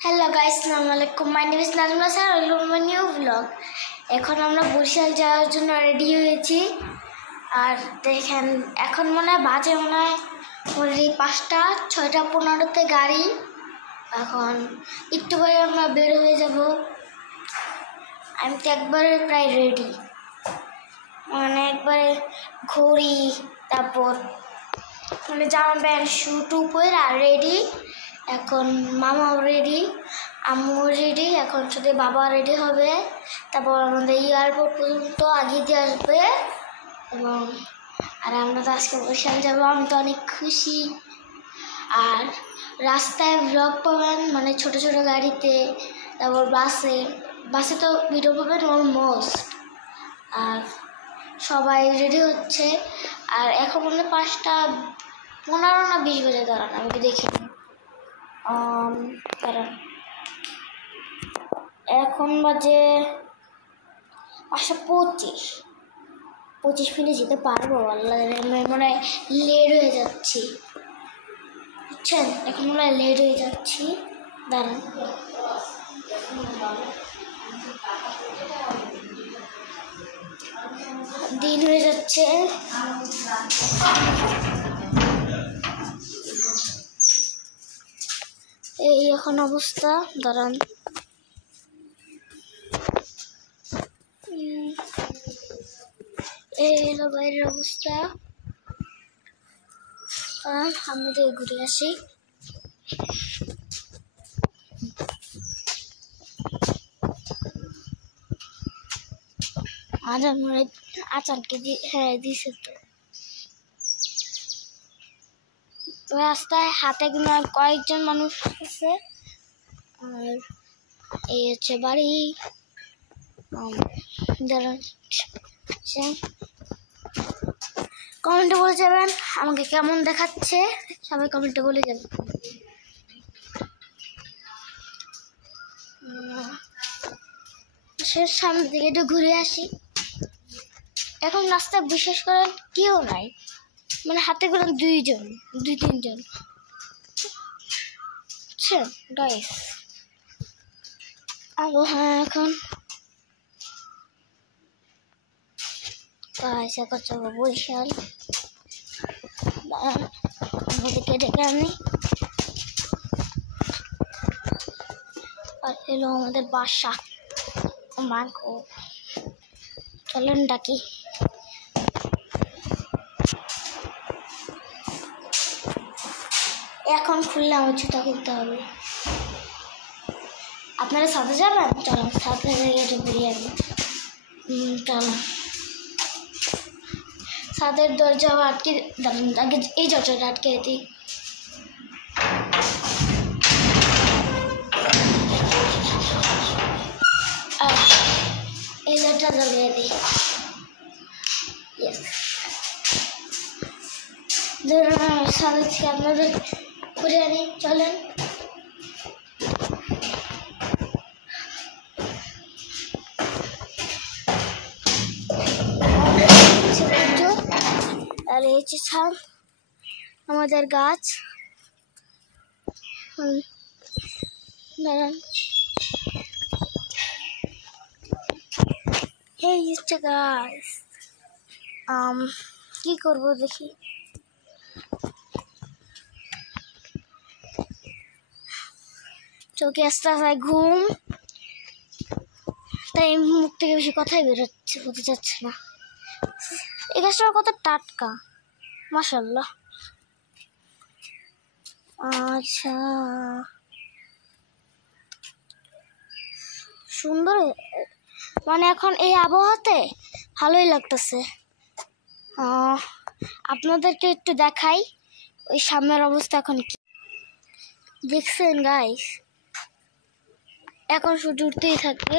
Hello guys, আসসালামু আলাইকুম। My name is Najma sir, welcome my new blog. এখন আমরা বরিশাল যাওয়ার জন্য রেডি হয়েছি। আর দেখেন এখন মনে হয় বাজে অলরেডি 5টা 6:15 গাড়ি। এখন একটু পরে আমরা বের হয়ে যাব। আমি তো একবারে প্রায় রেডি, একবারে ঘড়ি, তারপর জামা প্যান্ট শু টু পরে আর রেডি। এখন মামাও রেডি, আম্মুও রেডি, এখন শুধু বাবা রেডি হবে। তারপর আমাদের এয়ারপোর্ট পর্যন্ত আগে দিয়ে আসবে। আর আমরা তো আজকে বরিশাল যাবো, আমি তো অনেক খুশি। আর রাস্তায় ব্লগ পাবেন, ছোট ছোট গাড়িতে, তারপর বাসে তো ভিডিও পাবেন অলমোস্ট। আর সবাই রেডি হচ্ছে। আর এখন 5:15 না 20 বাজে। দাঁড়ান আমি কি দেখি, দাঁড়ান, এখন বাজে 5:25 মিনিট যেতে পারবো। আল্লাহ, মনে হয় লেট হয়ে যাচ্ছি, বুঝছেন? এখন মনে হয় লেট হয়ে যাচ্ছি। দাঁড়ান, দিন হয়ে যাচ্ছে। এই এখন অবস্থা। দাঁড়ান, এই হলো বাইরের অবস্থা। আমি তো ঘুরে আসি। আচারকে দিছে তো। রাস্তায় হাতে গোনা কয়েকজন মানুষ আছে। আর এই হচ্ছে বাড়ি। কমেন্টে বলে যাবেন আমাকে কেমন দেখাচ্ছে, সবাই কমেন্টে বলে যাবেন। সামনের দিকে একটু ঘুরে আসি। এখন রাস্তায় বিশেষ করে কেউ নাই, হাতে করে 2-3 জন। বুঝছেন গাইস? হ্যাঁ, এখন বরিশাল ডেকে আনি। আর এলো আমাদের বাসা। চলেন ডাকি। এখন খুললে আমার জুতা খুলতে হবে। আপনারা সাথে যাবেন? চলো সাথে বিরিয়ানি। চলো, সাদের দরজা আটকে আগে এই দরজাটা আটকে দিই। এই দরজা জ্বালিয়ে দিই। সাদের থেকে আপনাদের ঘুরে আনি। চলেন। আর এই হচ্ছে ছাদ, আমাদের গাছ। দাঁড়ান, এই হচ্ছে গাছ। কি করবো দেখি। চোখে আস্তে আস্তে ঘুম, তাই মুখ থেকে বেশি কথাই হতে যাচ্ছে না। এই গাছটা কত টাটকা, মাশাআল্লাহ। আচ্ছা, সুন্দর। এখন এই আবহাওয়াতে ভালোই লাগতেছে। আপনাদেরকে একটু দেখাই ওই সামনের অবস্থা। এখন কি দেখছেন গাইস? এখন সূর্য উঠতেই থাকবে।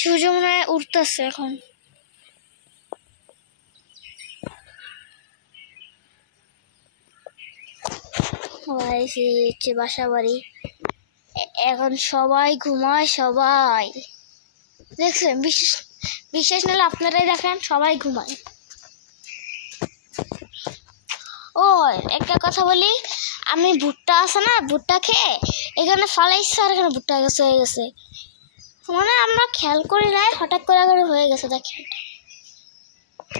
সূর্য মনে হয় উঠতেছে এখন। বাসা বাড়ি। এখন সবাই ঘুমায়, সবাই দেখছেন। বিশ্বাস নিলে আপনারাই দেখেন, সবাই ঘুমায়। ও একটা কথা বলি, আমি ভুট্টা আছে না, ভুট্টা খেয়ে এখানে ফালাইছি আর এখানে ভুট্টা গাছ হয়ে গেছে, মানে আমরা খেয়াল করি নাই, হঠাৎ করে হয়ে গেছে দেখেন।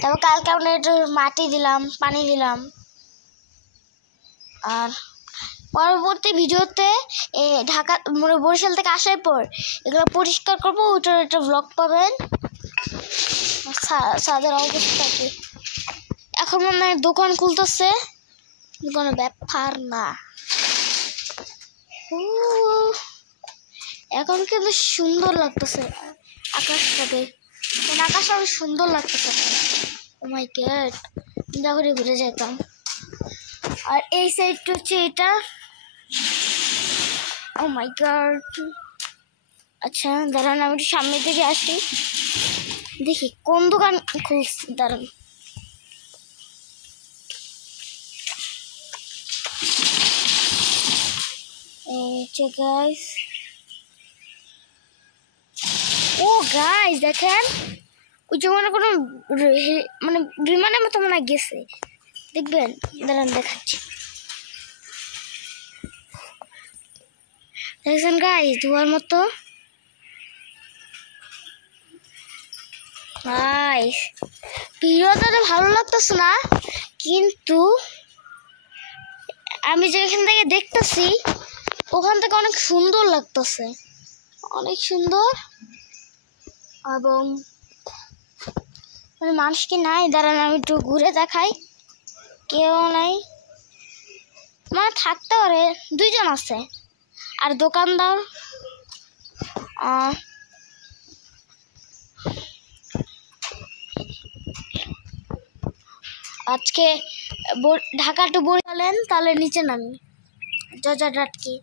তারপর কালকে আমরা একটু মাটি দিলাম, পানি দিলাম। আর পরবর্তী ভিডিওতে ঢাকা মানে বরিশাল থেকে আসার পর এগুলো পরিষ্কার করবো, ওইটার একটা ব্লগ পাবেন। ছাদের অবস্থা কি, এখন মনে হয় দোকান খুলতেছে, কোনো ব্যাপার না। এখন কিন্তু সুন্দর লাগতেছে আকাশটাকে, আকাশটা অনেক সুন্দর লাগতেছে। ও মাই গড, যা করে ঘুরে যেতাম। আর এই সাইডটা হচ্ছে এটা। ও মাই গড, আচ্ছা দাঁড়ান আমি একটু সামনে থেকে আসি, দেখি কোন দোকান খুলছি, দাঁড়ান। গাইস, ও গাইস দেখেন, ওই যে মনে কোনো মানে বিমানের মতো মনে গেছে, দেখবেন, দাঁড়ান দেখাচ্ছি। দেখছেন গাইস, ধোয়ার মতো। গাইস ভিডিওটা তো ভালো লাগতেছে না, কিন্তু আমি যেখান থেকে দেখতেছি ওখান থেকে অনেক সুন্দর লাগতেছে, অনেক সুন্দর। এবং মানে মানুষ কি নাই, দাঁড়ান আমি একটু ঘুরে দেখাই, কেউ নাই, মানে থাকতে পারে, দুইজন আছে আর দোকানদার। আজকে ঢাকা টু বরিশালেন, তাহলে নিচে নামি জজা ডাটকি।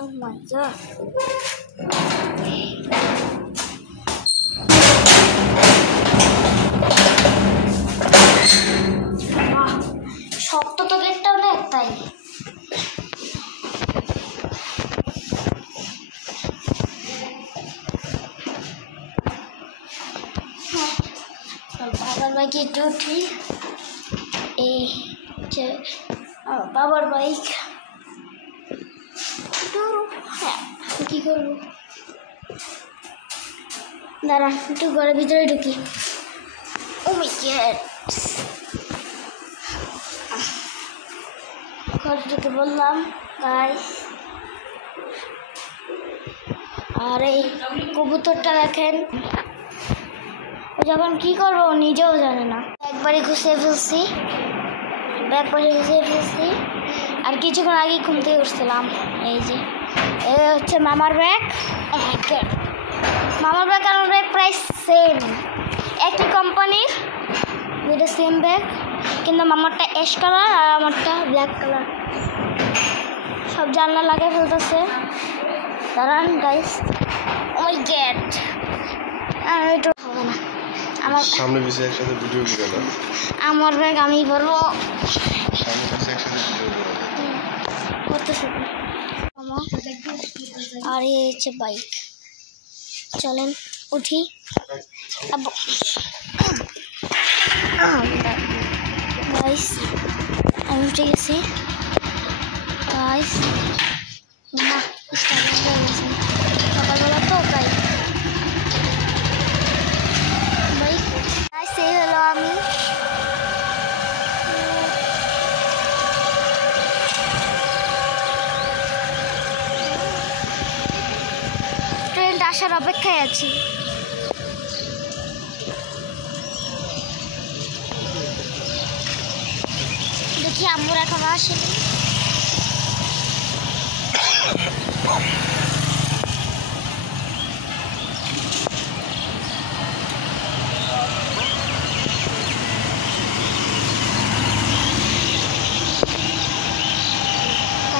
ও মাই গড, শক্ত তো গেটটা অনেক, তাই বাবার বাইকে একটু উঠি, এই যে বাবার বাইক, হ্যাঁ কি করবো, দাঁড়া একটু ঘরের ভিতরে ঢুকি। ও মাই গড, ঘরে ঢুকে বললাম গাইস। আর এই কবুতরটা দেখেন, ও যখন কি করবো নিজেও জানে না, একবারই ঘুষিয়ে ফেলছি, আর কিছুক্ষণ আগে ঘুম থেকে উঠছিলাম। এই যে এই হচ্ছে মামার ব্যাগ, মামার ব্যাগ আর আমার ব্যাগ প্রায় সেম, একই কোম্পানির, দুটো সেম ব্যাগ, কিন্তু মামারটা অ্যাশ কালার আর আমারটা ব্ল্যাক কালার। সব জানলা লাগিয়ে ফেলতেছে, দাঁড়ান গাইস। ও মাই গড, একটু হবে না, আমার সামনে পিছে একসাথে ভিডিও করে না, আমার ব্যাগ আমি বলবো সামনে পিছে একসাথে ভিডিও করতেছে। আর এই হচ্ছে বাইক, চলেন উঠি। গাইস আমি উঠে গেছি গাইস, না সকালবেলা তো তাই বাইক। গাইস এই হলো আমি, ট্রেনটা আসার অপেক্ষায় আছি। দেখি আম্মুর এখন আসেনি,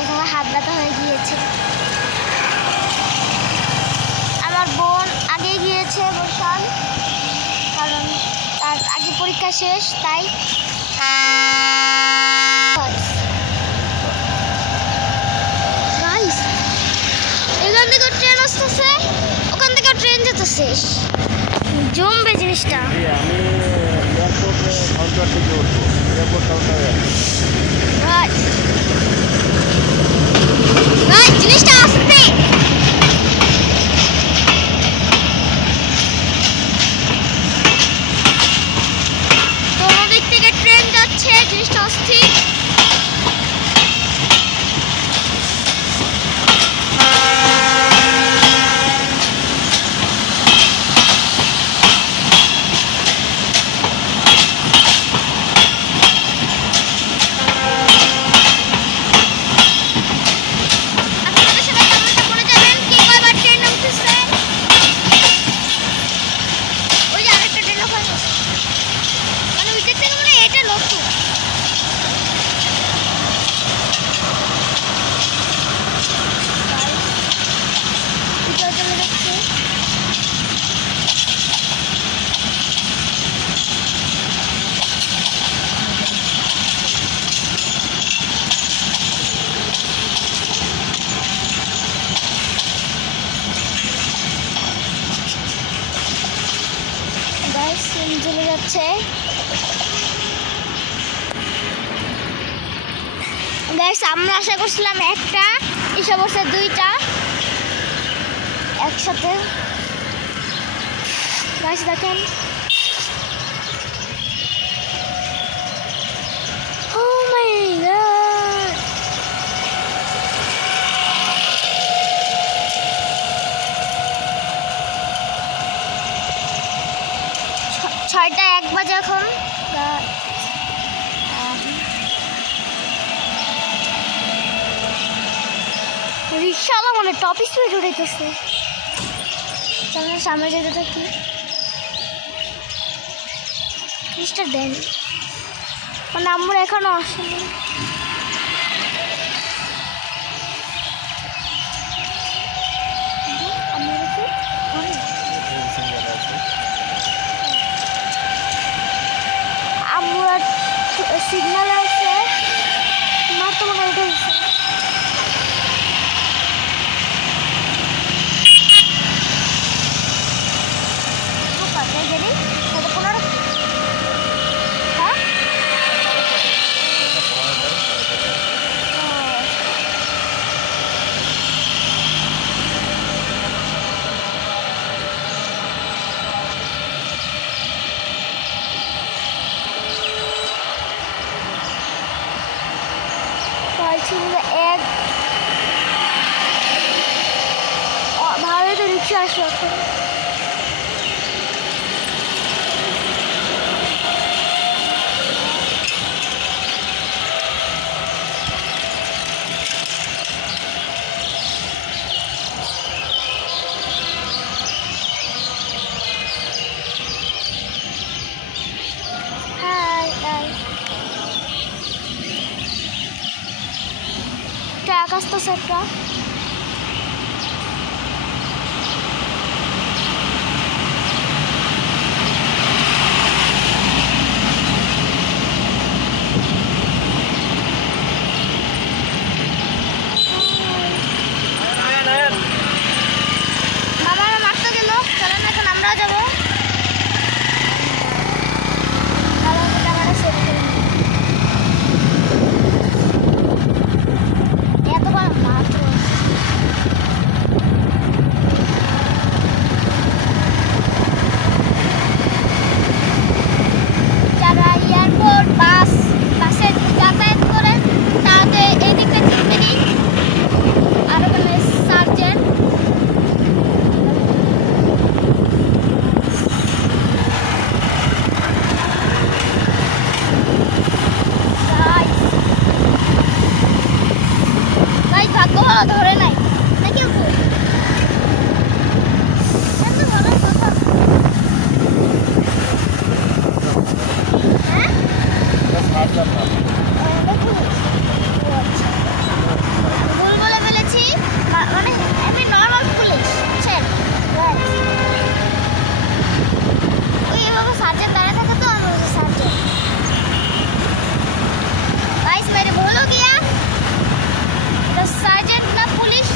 আমার হাত ব্যথা হয়ে গিয়েছে। আমার বোন আগে গিয়েছে বরিশাল, কারণ তার আগে পরীক্ষা শেষ, তাই এখান থেকে ট্রেন আসতেছে, ওখান থেকে ট্রেন যেতেছে। জমবে জিনিসটা। আমি এয়ারপোর্ট কাউন্টার থেকে উঠবো, এয়ারপোর্ট কাউন্টারে জিনিসটা আসবে। কোনো দিক থেকে ট্রেন যাচ্ছে, জিনিসটা অস্থির। চলে যাচ্ছে। আমরা আশা করছিলাম একটা, এসে বসে দুইটা একসাথে। গাছ দেখেন, oh my God! 6:01 বাজে এখন। রিক্সাওয়ালা মানে টপ স্পিড উঠাইতেছে। চলো সামনে যেতে থাকি। মিস্টার ড্যান মানে আমরা এখনো আসেনি। আমরা সিগন্যাল আছে, আমার তো মনে উঠেছে। এক ভালো তো রিক্সা আসলো এখন। আকাশ তো সেটা মামারা মারতে গেল। চলেন এখন আমরাও যাবো। ধরে নাই নাকি ভুল বলে ফেলেছি, মানে আমি নর্মাল পুলিশ বুঝছেন। ওই এভাবে সার্জেন্ট দাঁড়িয়ে থাকে তো আমি সার্জেন্ট गाइस मेरे बोलो क्या तो सार्जेंट ना पुलिस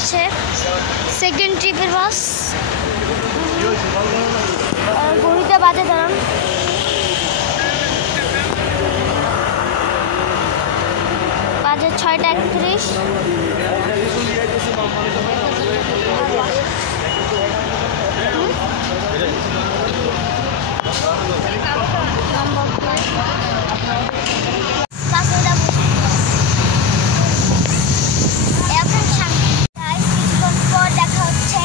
হচ্ছে সেকেন্ড ট্রিপের বাস। ঘড়িটা বাজে দাঁড়ান, বাজে 6:31। দেখা হচ্ছে।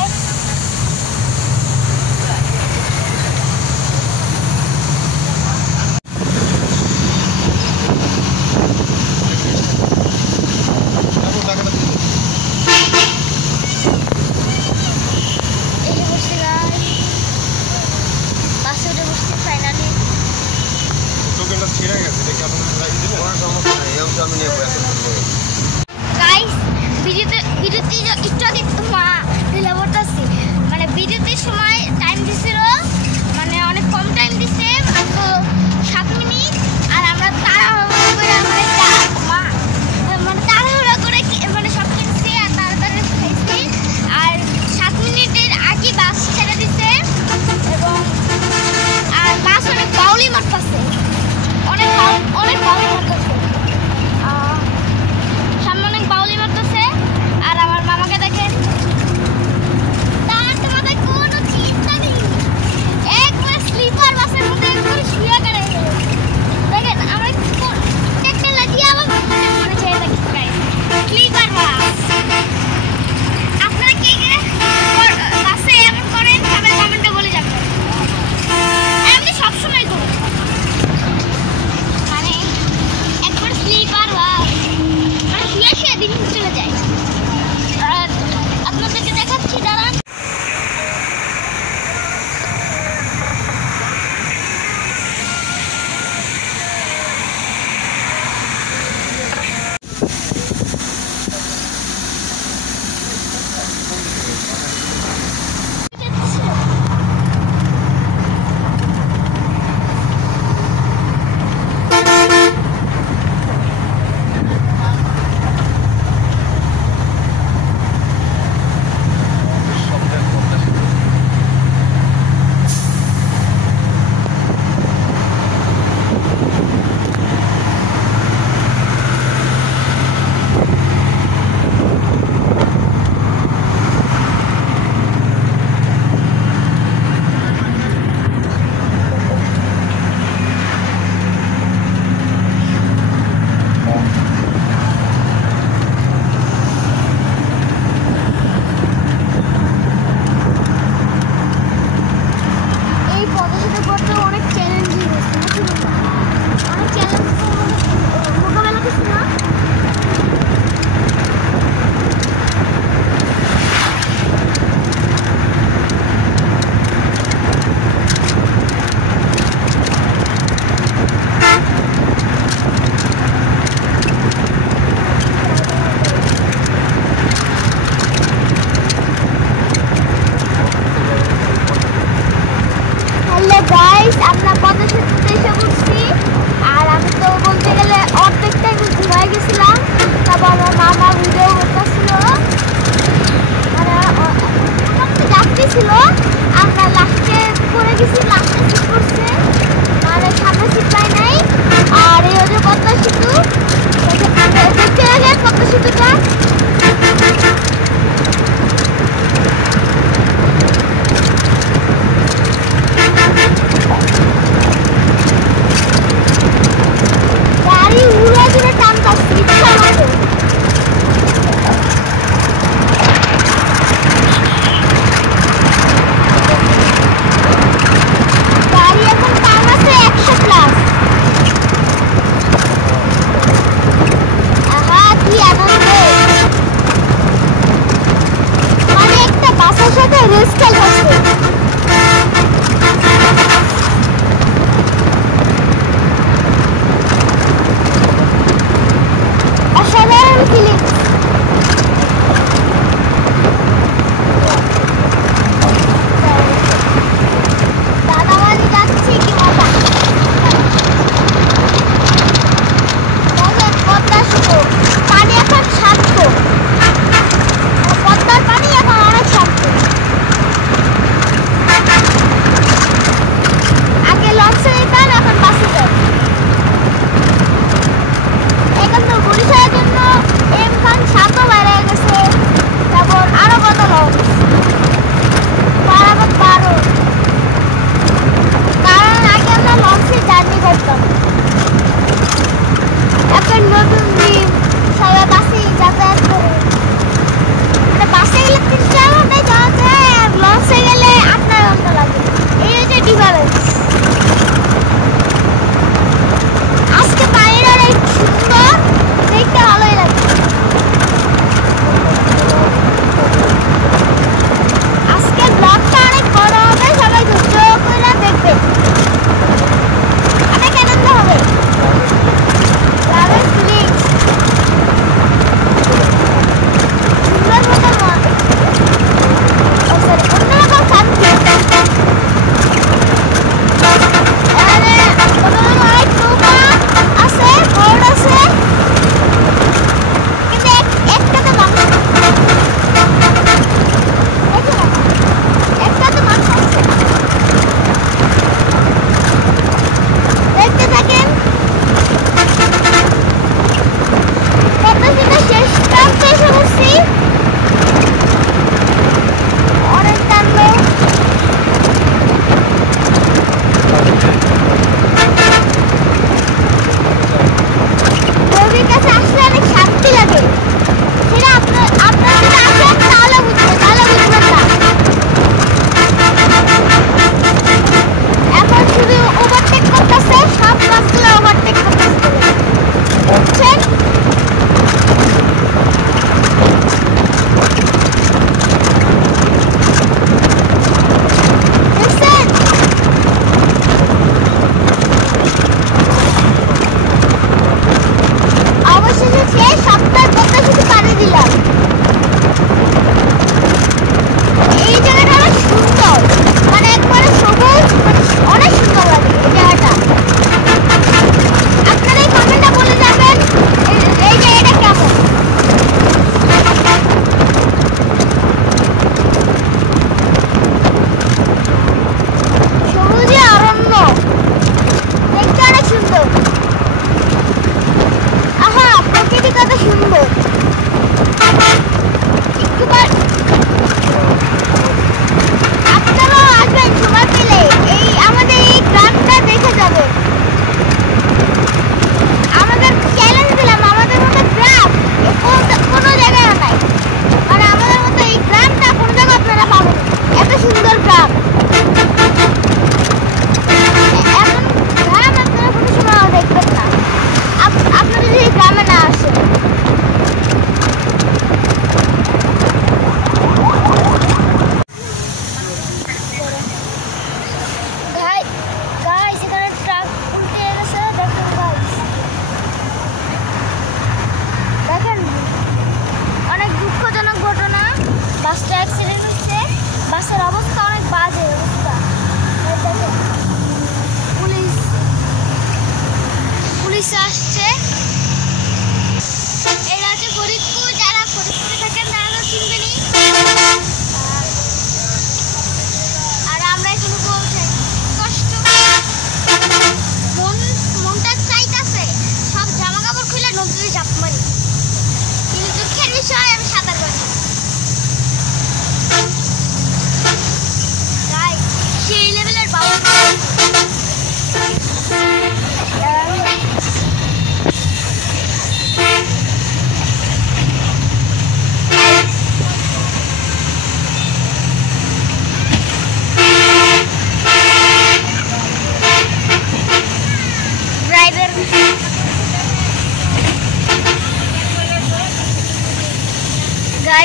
মানে বিরতির সময় টাইম দিছিল, মানে অনেক কম টাইম দিছে, মাত্র 7 মিনিট। আর আমরা তাড়াহুড়ো করে মানে সব কিনছি আর তাড়াতাড়ি খাইছি। আর 7 মিনিটের আগে বাস ছেড়ে দিছে এবং আর বাস অনেক বাউলি মারতেছে, অনেক বাউলি মারতেছে।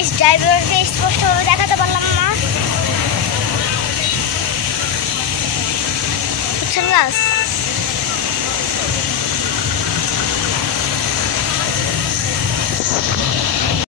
গাইস ড্রাইভারকে স্পষ্টভাবে দেখাতে পারলাম না, বুঝছেন গাছ।